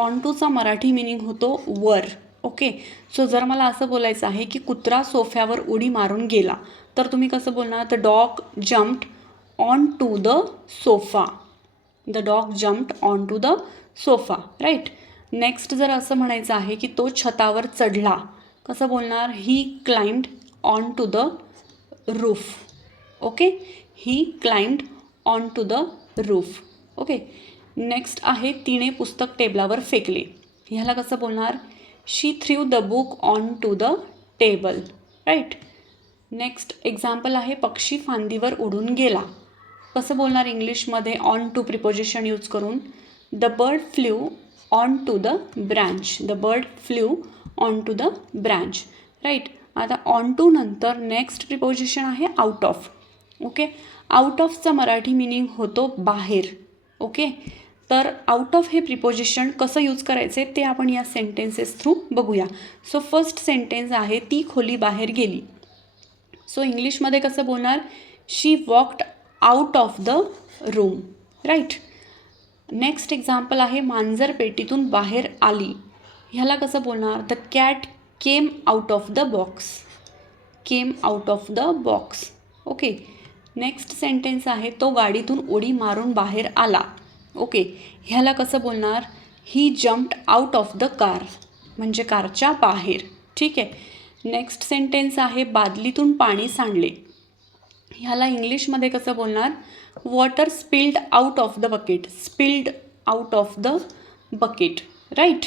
On टूचा Marathi meaning होतो वर. Okay, so जर मला असं बोलायचं आहे की कुत्रा सोफ्यावर उडी मारून गेला, तर तुम्ही कसं बोलणार? The dog jumped on to the sofa. The dog jumped on to the sofa, right. Next जर असं म्हणायचं आहे की तो छतावर चढला, कसं बोलणार? He climbed on to the roof. Okay, he climbed on to the roof. Okay, next आहे तिने पुस्तक टेबलावर फेकले. ह्याला कसं बोलणार? She threw the book on to the table, right. Next example आहे पक्षी फांदीवर उडून गेला. कसं बोलणार इंग्लिशमध्ये ऑन टू प्रिपोजिशन यूज करून? The bird flew on to the branch. The bird flew on to the branch, right. आता ऑन टू नंतर नेक्स्ट प्रिपोजिशन आहे आउट ऑफ. ओके, आउट ऑफचा मराठी मिनिंग होतो बाहेर. ओके, तर आउट ऑफ हे preposition कसं यूज करायचे ते आपण या सेंटेन्सेस थ्रू बघूया. सो फर्स्ट सेंटेन्स आहे ती खोली बाहेर गेली. सो इंग्लिशमध्ये कसं बोलणार? She walked out of the room, right. Next example आहे मांजर पेटीतून बाहेर आली. ह्याला कसं बोलणार? The cat came out of the box. Came out of the box. Okay, next sentence आहे तो गाडीतून उडी मारून बाहेर आला. ओके, ह्याला कसं बोलणार? He jumped out of the car, म्हणजे कारच्या बाहेर. ठीक आहे. नेक्स्ट सेंटेन्स आहे बादलीतून पाणी सांडले. ह्याला इंग्लिशमध्ये कसं बोलणार? Water spilled out of the bucket. Spilled out of the bucket, right.